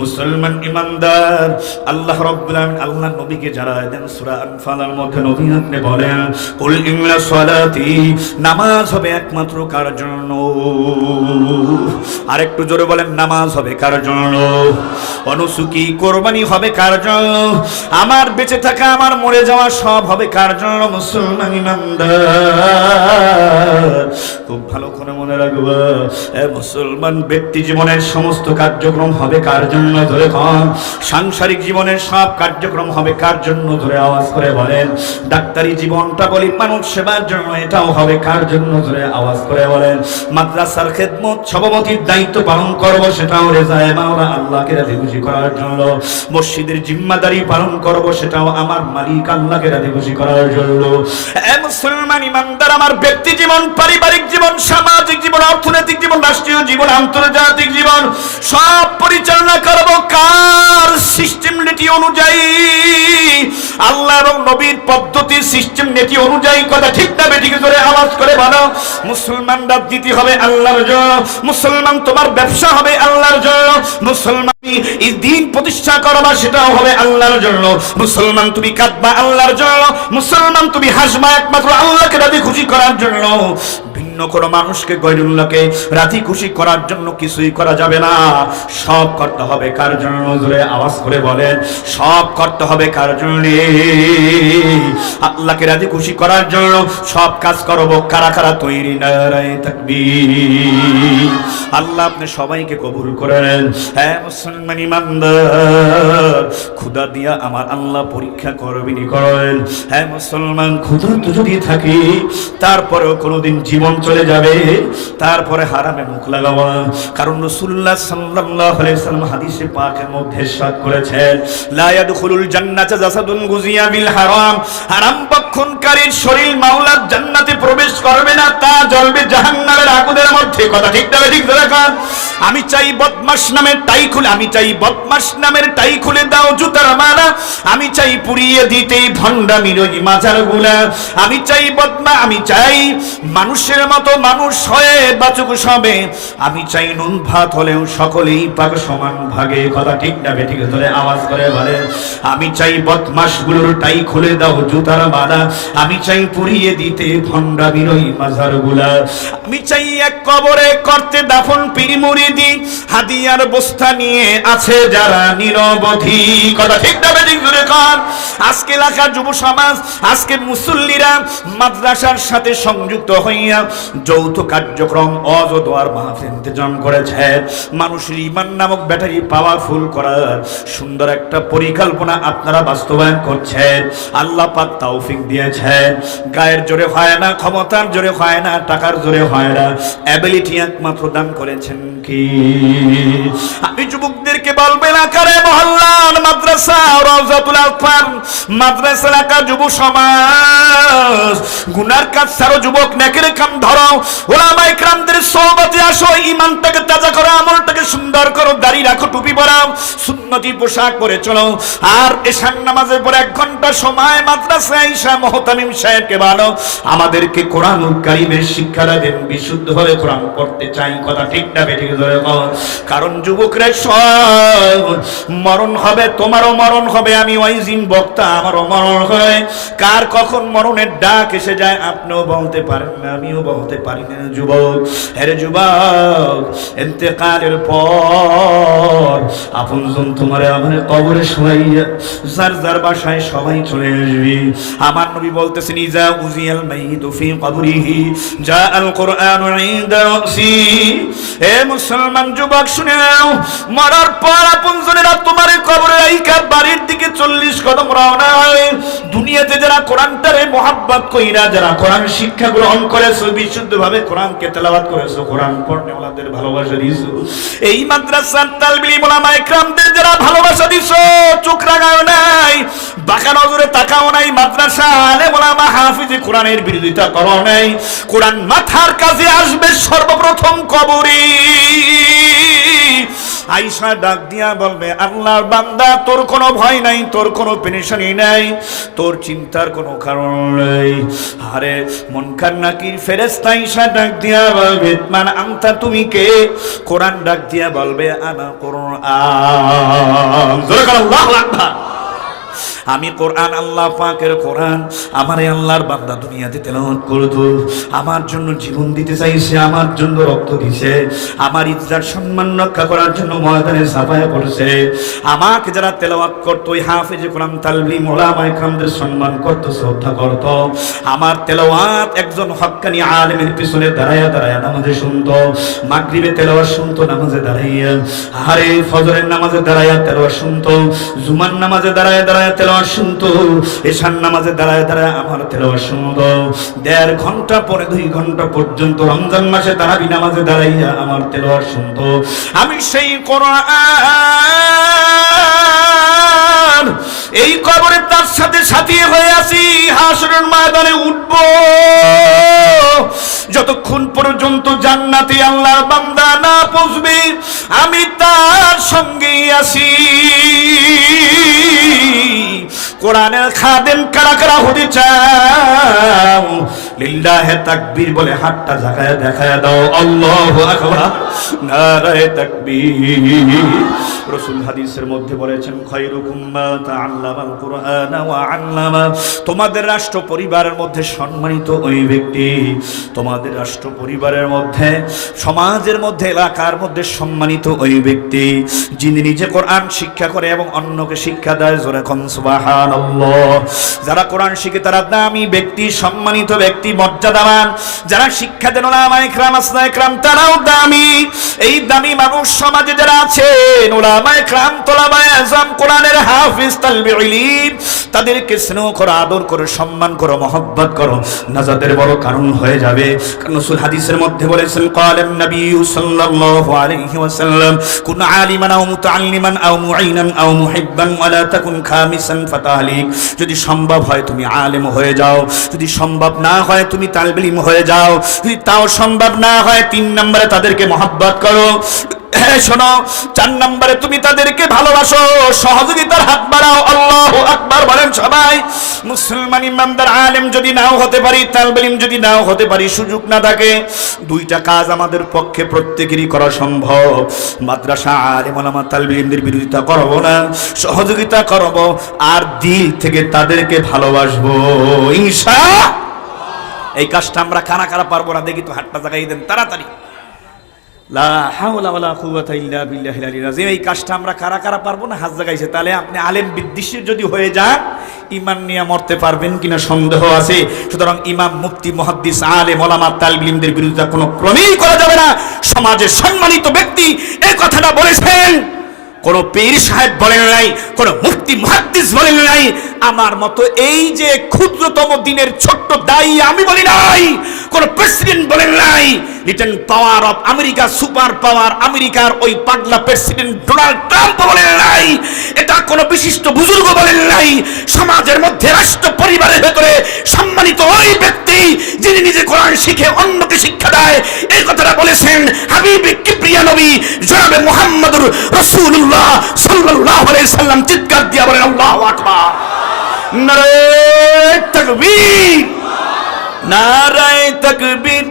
মুসলমান ইমানদার, আল্লাহ রাব্বুল আলামিন আল্লাহ নবীকে জানায় দেন সূরা আনফালের মধ্যে, নবী আপনি বলেন, কুল ইন্না সালাতি, নামাজ হবে একমাত্র কার জন্য? আর একটু জোরে বলেন, নামাজ হবে কার জন্য? অনুসুকি, কোরবানি হবে কার জন্য? আমার বেঁচে থাকা, আমার মরে যাওয়া সব হবে কার জন্য? মুসলমান ইমানদার, খুব ভালো করে মনে রাখবা, এ মুসলমান ব্যক্তি জীবনের সমস্ত কার্যক্রম হবে কার জন্য? ধরে কন। সাংসারিক জীবনের সব কার্যক্রম হবে কার জন্য? ধরে আওয়াজ করে বলেন। ডাক্তারি জীবনটা বলি মানব সেবার জন্য, এটাও হবে কার জন্য? ধরে আওয়াজ করে বলেন। মাদ্রাসার খেদমত, সভাপতির দায়িত্ব পালন করব, সেটাও রেজায়ে মাওলা আল্লাহকে রাজি খুশি করার জন্য। মসজিদের জিম্মাদারি পালন করব, সেটাও আমার মালিক আল্লাহকে রাজি খুশি করার জন্য। এ মুসলমান ইমানদার, আমার ব্যক্তি জীবন, পারিবারিক জীবন, সামাজিক জীবন, অর্থনৈতিক জীবন, রাষ্ট্রীয় জীবন, আন্তর্জাতিক জীবন সব পরিচালনা করব কার সিস্টেম নীতি অনুযায়ী? আল্লাহ এবং নবীর পদ্ধতি সিস্টেম নীতি অনুযায়ী। কথা ঠিক না বেঠিক করে আওয়াজ করে বলো। মুসলমান রাজনীতি হবে আল্লাহর জন্য, মুসলমান তোমার ব্যবসা হবে আল্লাহর জন্য, মুসলমান এই দিন প্রতিষ্ঠা করবা, সেটাও হবে আল্লাহর জন্য। মুসলমান তুমি কাঁদবা আল্লাহর জন্য, মুসলমান তুমি হাসবা একমাত্র আল্লাহকে রাজি খুশি করার জন্য। ভিন্ন কোনো মানুষকে, গয়রুল্লাহকে রাজি খুশি করার জন্য কিছুই করা যাবে না। সব করতে হবে কার জন্য? জোরে আওয়াজ করে বলেন। সব করতে হবে কার জন্য? আল্লাহকে রাজি খুশি করার জন্য সব কাজ করব। কারা কারা তৈরি? নারায়ে তাকবীর। আল্লাহ আপনি সবাইকে কবুল করেন। হ্যাঁ মুসলমান ইমানদার, ক্ষুধা দিয়া আমার আল্লাহ পরীক্ষা করবেনই করেন। হ্যাঁ মুসলমান, ক্ষুধা তো যদি থাকি, তারপরেও কোনোদিন জীবন চলে যাবে, তারপরে হারামে মুখ লাগাবো না। কারণ রাসূলুল্লাহ সাল্লাল্লাহু আলাইহি ওয়াসাল্লাম হাদিসে পাকের মধ্যে ইরশাদ করেছেন, লা ইয়াদখুলুল জান্নাতা জাসাদুন গুজিয়া বিল হারাম। হারাম ভক্ষণকারীর শরীর মাওলার জান্নাতে প্রবেশ করবে না, তা জ্বলবে জাহান্নামের আগুনের মধ্যে। কথা ঠিক না ঠিক রাখা। আমি চাই বদমাশ নামের টাই খুলে, আমি চাই বদমাশ নামের টাই খুলে দাও জুতার মালা। আমি চাই পুড়িয়ে দিতে ভণ্ডামির ওই মাজারগুলা। আমি চাই আমি চাই মানুষের মতো মানুষ হয়ে বাঁচুক সবে। আমি চাই নুন ভাত হলেও সকলেই পাক সমান ভাগে। কথা ঠিক না ঠিক ধরে আওয়াজ করে বলে। আমি চাই বদমাশগুলোর টাই খুলে দাও জুতার মালা। আমি চাই পুড়িয়ে দিতে ভণ্ডামির ওই মাজারগুলা। আমি চাই এক কবরে করতে দাফন পীর মুরিদ মুরিদি হাদিয়ার বস্তা নিয়ে আছে যারা নিরবধি। কথা ঠিক না বেঠিক জোরে কর। আজকে এলাকার যুব সমাজ, আজকে মুসল্লিরা মাদ্রাসার সাথে সংযুক্ত হইয়া যৌথ কার্যক্রম অজদোয়ার মাহফিল ইন্তজাম করেছে। মানুষের ঈমান নামক ব্যাটারি পাওয়ারফুল করার সুন্দর একটা পরিকল্পনা আপনারা বাস্তবায়ন করছেন। আল্লাহ পাক তৌফিক দিয়েছেন। গায়ের জোরে হয় না, ক্ষমতার জোরে হয় না, টাকার জোরে হয় না, অ্যাবিলিটি একমাত্র দান করেছেন কি? আমি যুবকদেরকে বলবেন, আকারে মহল্লার মাদ্রাসা রাউজাতুল আতফার মাদ্রাসা এলাকার যুব সমাজ, গুনার কাজ ছাড়ো যুবক, নেকের কাম ধরো, ওলামায়ে কেরামদের সোহবতে আসো, ঈমানটাকে তাজা করো, আমলটাকে সুন্দর করো, দাড়ি রাখো, টুপি পরাও, সুন্নতি পোশাক পরে চলো। আর এশার নামাজের পর 1 ঘন্টা সময় মাদ্রাসায় আইসা মুহতামিম সাহেবকে বলো আমাদেরকে কোরআনুল কারীমের শিক্ষা দেন, বিশুদ্ধ হয়ে কোরআন পড়তে চাই। কথা ঠিক না বেঠিক? কারণ যুবকরা সব মরণ হবে, তোমারও মরণ হবে, আমি ওয়াইজিন বক্তা, আমারও মরণ হয়। কার কখন মরণের ডাক এসে যায় আপনিও বলতে পারেন না, আমিও বলতে পারি না। যুবক, আরে যুবক, ইন্তেকালের পর আপনজন তোমারে আমার কবরে শোয়াইয়া যার যার বাসায় সবাই চলে আসবে। আমার নবী বলতেছেন, ইজা উজিয়াল মাইয়িতু ফি কবরিহি জাআল কুরআনু ইনদা রাসি। হে মুসলমান যুবক, শুনে নাও, মরার পর আপনজনেরা তোমার কবরে রাইখা বাড়ির দিকে 40 কদম রওনা হয়। দুনিয়াতে যারা কোরআনটারে মহব্বত কইরা, যারা কোরআন শিক্ষা গ্রহণ করেছো, বিশুদ্ধভাবে কোরআনকে তেলাওয়াত করেছো, কোরআন পড়নেওয়ালাদের ভালোবাসা দিছো, এই মাদ্রাসার তালবিল উলামায়ে কেরামদের যারা ভালোবাসা দিছো, চোখ রাগাও নাই, বাঁকা নজরে তাকাও নাই, মাদ্রাসা আলেম উলামা হাফিজে কোরআনের বিরোধিতা করো নাই, কোরআন মাথার কাজে আসবে সর্বপ্রথম কবরে। আয়েশা ডাক দিয়া বলবে, আল্লাহর বান্দা, তোর কোনো ভয় নাই, তোর কোনো পেরেশানি নাই, তোর চিন্তার কোনো কারণ নেই। আরে মুনকার নাকির ফেরেশতা আয়েশা ডাক দিয়া বলবে, মান আনতা, তুমি কে? কোরআন ডাক দিয়া বলবে, আনা কোরআন। জোরে বলো আল্লাহু আকবার। আমি কোরআন, আল্লাহ পাকের কোরআন আমারে আল্লাহর বান্দা দুনিয়াতে তেলাওয়াত করতো, আমার জন্য জীবন দিতে চাইছে, আমার জন্য রক্ত দিছে, আমার ইজ্জত সম্মান রক্ষা করার জন্য ময়দানে ঝাঁপায় পড়ছে। আমাকে যারা তেলাওয়াত করতো, ওই হাফেজে কোরআন তালবিম উলামায়ে কেরামদের সম্মান করতো, শ্রদ্ধা করতো। আমার তেলাওয়াত একজন হক্কানি আলেমের পিছনে দাঁড়ায়া দাঁড়ায়া নামাজে শুনতো, মাগরিবে তেলাওয়াত শুনতো নামাজে দাঁড়াইয়া, আরে ফজরের নামাজে দাঁড়ায়া তেলাওয়াত শুনতো, জুমার নামাজে দাঁড়ায়া দাঁড়ায়া তেলাওয়াত শুনতো, এশার নামাজে দাঁড়ায় দাঁড়ায় আমার তেলাওয়াত শুনতো। 1.5 ঘন্টা পরে 2 ঘন্টা পর্যন্ত রমজান মাসে তারাবি নামাজে দাঁড়াইয়া আমার তেলাওয়াত শুনতো। আমি সেই কোরআন এই কবরে তার সাথে সাথী হয়ে আছি, হাসরের ময়দানে উঠবো। যতক্ষণ পর্যন্ত জান্নাতে আল্লাহর বান্দা না পৌঁছবে, আমি তার সঙ্গেই আছি। কোরআনের খাদেম কারা কারা হতে চাও? লিল্লাহে তাকবীর বলে হাতটা জাগায় দেখায় দাও। আল্লাহু আকবার, নারায়ে তাকবীর। রাসূল হাদিসের মধ্যে বলেছেন, খায়রুকুম মান তাআল্লামাল কুরআনা ওয়া আল্লামা। তোমাদের রাষ্ট্র পরিবারের মধ্যে সম্মানিত ওই ব্যক্তি, তোমাদের রাষ্ট্র পরিবারের মধ্যে, সমাজের মধ্যে, এলাকার মধ্যে সম্মানিত ওই ব্যক্তি যিনি নিজে কোরআন শিক্ষা করে এবং অন্যকে শিক্ষা দেয়। জোরে কোন সুবহানাল্লাহ। যারা কোরআন শিখে তারা দামি ব্যক্তি, সম্মানিত ব্যক্তি, মর্যাদাবান। যারা শিক্ষা দেন উলামায়ে কেরাম, আসমায়ে কেরাম, তারাও দামি। এই দামি মানুষ সমাজে যারা আছেন, উলামায়ে কেরাম, তোলাবায়ে আযম, কোরআনের হাফিজ, তালবে ইলম, তাদেরকে স্নেহ করো, আদর করো, সম্মান করো, মহব্বত করো, নাজাতের বড় কারণ হয়ে যাবে। কারণ রাসূল হাদিসের মধ্যে বলেছেন, ক্বালান নবী সাল্লাল্লাহু আলাইহি ওয়াসাল্লাম, কুন আলিমান আও মুতাআল্লিমান আও মুঈনান আও মুহিব্বান ওয়া লা তাকুন খামিসান ফাতাহলিক। যদি সম্ভব হয় তুমি আলেম হয়ে যাও, যদি সম্ভব না হয় তুমি তালবে ইলম হয়ে যাও, যদি তাও সম্ভব না হয় 3 নম্বরে তাদেরকে মহব্বত করো। শোনো, 4 নম্বরে তুমি তাদেরকে ভালোবাসো, সহযোগিতার হাত বাড়াও। আল্লাহু আকবার বলেন সবাই। মুসলমান ইমানদার আলেম যদি নাও হতে পারি, তালবে ইলম যদি নাও হতে পারি, সুযোগ না থাকে, 2টা কাজ আমাদের পক্ষে প্রত্যেকেরই করা সম্ভব। মাদ্রাসা আলেম ওলামা তালবে ইলমদের বিরোধিতা করব না, সহযোগিতা করব, আর দিল থেকে তাদেরকে ভালোবাসবো ইনশাআল্লাহ। এই কাজটা আমরা কারা কারা পারবো না দেখি তো, হাতটা জাগাই দেন তাড়াতাড়ি। লা হাওলা ওয়ালা কুওয়াতা ইল্লা বিল্লাহিল আলিয়্যিল আযীম। এই কাজটা আমরা কারা কারা পারবো না? হাত জাগাইছে। তাহলে আপনি আলেম বিদ্বেষী যদি হয়ে যান, ঈমান নিয়ে মরতে পারবেন কিনা সন্দেহ আছে। সুতরাং ইমাম, মুফতি, মুহাদ্দিস, আলেম, ওলামা, তালিব ইলমদের বিরুদ্ধে কোনো ক্রমেই করা যাবে না। সমাজের সম্মানিত ব্যক্তি এই কথাটা বলেছেন, কোন পীর সাহেব বলেন নাই, কোন মুফতি মুহাদ্দিস বলেন নাই, আমার মতো এই যে ক্ষুদ্রতম দিনের ছোট্ট দায়ী আমি বলি নাই, কোন প্রেসিডেন্ট বলেন নাই, little power of America, super power আমেরিকার ওই পাগলা প্রেসিডেন্ট ডোনাল্ড ট্রাম্প বলেন নাই, এটা কোন বিশিষ্ট বুজুর্গ বলেন নাই। সমাজের মধ্যে, রাষ্ট্র পরিবারের ভেতরে সম্মানিত ওই ব্যক্তি যিনি নিজে কোরআন শিখে অন্যকে শিক্ষা দেয়, এই কথাটা বলেছেন হাবিব কিবরিয়া নবী জনাবে মুহাম্মদুর রাসূলুল্লাহ সাল্লাল্লাহু আলাইহি সাল্লাম। চিৎকার দিয়ে বলেন আল্লাহু আকবার। নারে তাকবীর, নারে তাকবীর,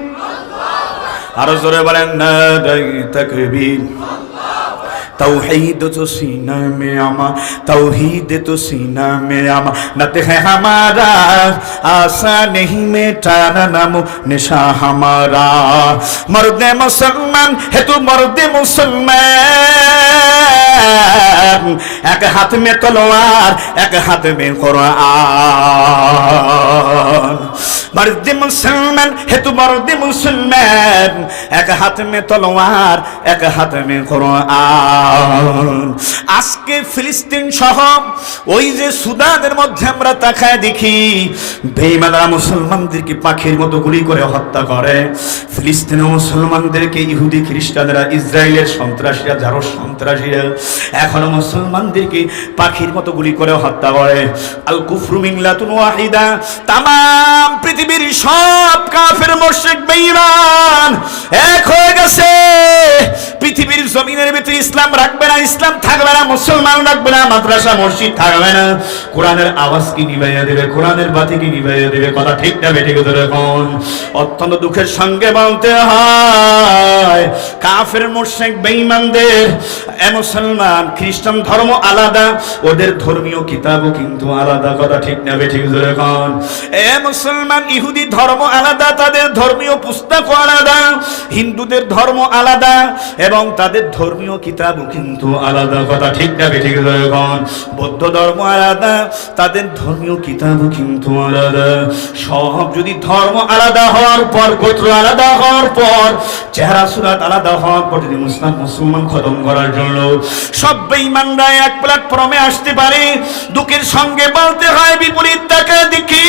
আরো জোরে বলেন নারে তাকবীর। तौहीद तो सीना में आमा, तौहीद तो सीना में आमा, नत है हमारा आशा नहीं मिटाना नाम निशा हमारा। मर्द मुसलमान है तू मर्द मुसलमान, एक हाथ में तलवार एक हाथ में कुरान। मर्द मुसलमान है तू मर्द मुसलमान, एक हाथ में तलवार एक हाथ में कुरान। আজকে ফিলিস্তিন সহ ওই যে সুদানের মধ্যে আমরা তাকায় দেখি, বেঈমানরা মুসলমানদেরকে পাখির মতো গুলি করে হত্যা করে। ফিলিস্তিনের মুসলমানদেরকে ইহুদি খ্রিস্টানরা, ইসরায়েলের সন্ত্রাসীরা, যারা সন্ত্রাসীরা এখনো মুসলমানদেরকে পাখির মতো গুলি করে হত্যা করে। আল কুফরু মিল্লাতুন ওয়াহিদা, তামাম পৃথিবীর সব কাফের মুশরিক বেঈমান এক হয়ে গেছে। পৃথিবীর জমিনের ভিতরে ইসলাম রাখবে না, ইসলাম থাকবে না, মুসলমান রাখবে না, মাদ্রাসা মসজিদ থাকবে না। কোরআনের আওয়াজ কি নিভাইয়া দেবে, কোরআনের বাতি কি নিভাইয়া দেবে? কথা ঠিক না বেঠিক? এখন অত্যন্ত দুঃখের সঙ্গে বলতে হয়, কাফের মুশরিক বেঈমানদের মুসলমান খ্রিস্টান ধর্ম আলাদা, ওদের ধর্মীয় কিতাবও কিন্তু আলাদা। কথা ঠিক না বেঠিক? এখন মুসলমান ইহুদি ধর্ম আলাদা, তাদের ধর্মীয় পুস্তকও আলাদা। হিন্দুদের ধর্ম আলাদা এবং তাদের ধর্মীয় কিতাবও কিন্তু আলাদা। কথা ঠিক না বেঠিক? এখন বৌদ্ধ ধর্ম আলাদা, তাদের ধর্মীয় কিতাবও কিন্তু আলাদা। সব যদি ধর্ম আলাদা হওয়ার পর, গোত্র আলাদা হওয়ার পর, চেহারা সুরাত আলাদা হওয়ার পর যদি মুসলমান খতম করার জন্য সব বেঈমানরা এক প্ল্যাটফর্মে আসতে পারে, দুঃখের সঙ্গে বলতে হয় বিপরীত তাকে দেখি।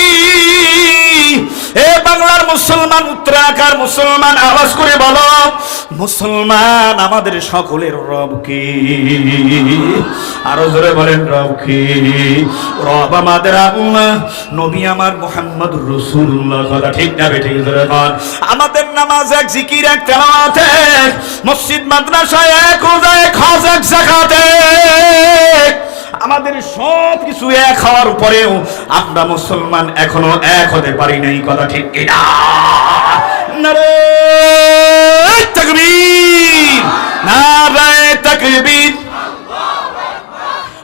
এ বাংলার মুসলমান, উত্তরাকার মুসলমান, আওয়াজ করে বলো, মুসলমান আমাদের সকলের রব কি? আরো জোরে বলেন রব কি? রব আমাদের আল্লাহ, নবী আমার মুহাম্মদুর রাসূলুল্লাহ। কথা ঠিক না বেঠিক? আমাদের নামাজ এক, জিকির এক, তেলাওয়াত এক, মসজিদ মাদ্রাসা এক, রোজা এক, হজ এক, যাকাত এক। আমাদের সব কিছু এক হওয়ার পরেও আমরা মুসলমান এখনো এক হতে পারি নাই। কথা ঠিক কিনা? নারে তাকবীর, নারে তাকবীর।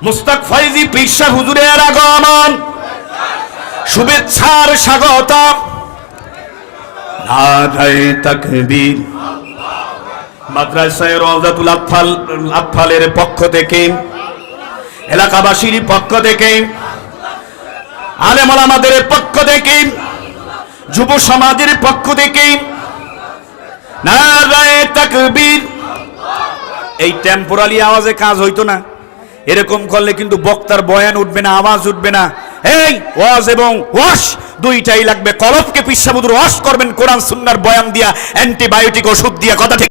মুস্তাক ফয়জি পীর সাহেব হুজুরের আগমন, শুভেচ্ছার স্বাগতম। নারে তাকবীর। মাদ্রাসায়ে রওজাতুল আতফালের পক্ষ থেকে, এলাকাবাসীর পক্ষ থেকে, আলেম ওলামাদের পক্ষ থেকে, যুব সমাজের পক্ষ থেকে নারায়ে তাকবীর। এই টেম্পোরারি আওয়াজে কাজ হইতো না, এরকম করলে কিন্তু বক্তার বয়ান উঠবে না, আওয়াজ উঠবে না। এই ওয়াজ এবং ওয়াশ দুইটাই লাগবে। কলবকে পীর সাহেব হুজুর ওয়াশ করবেন কোরআন সুন্নাহর বয়ান দিয়া, অ্যান্টিবায়োটিক ওষুধ দিয়া। কথা ঠিক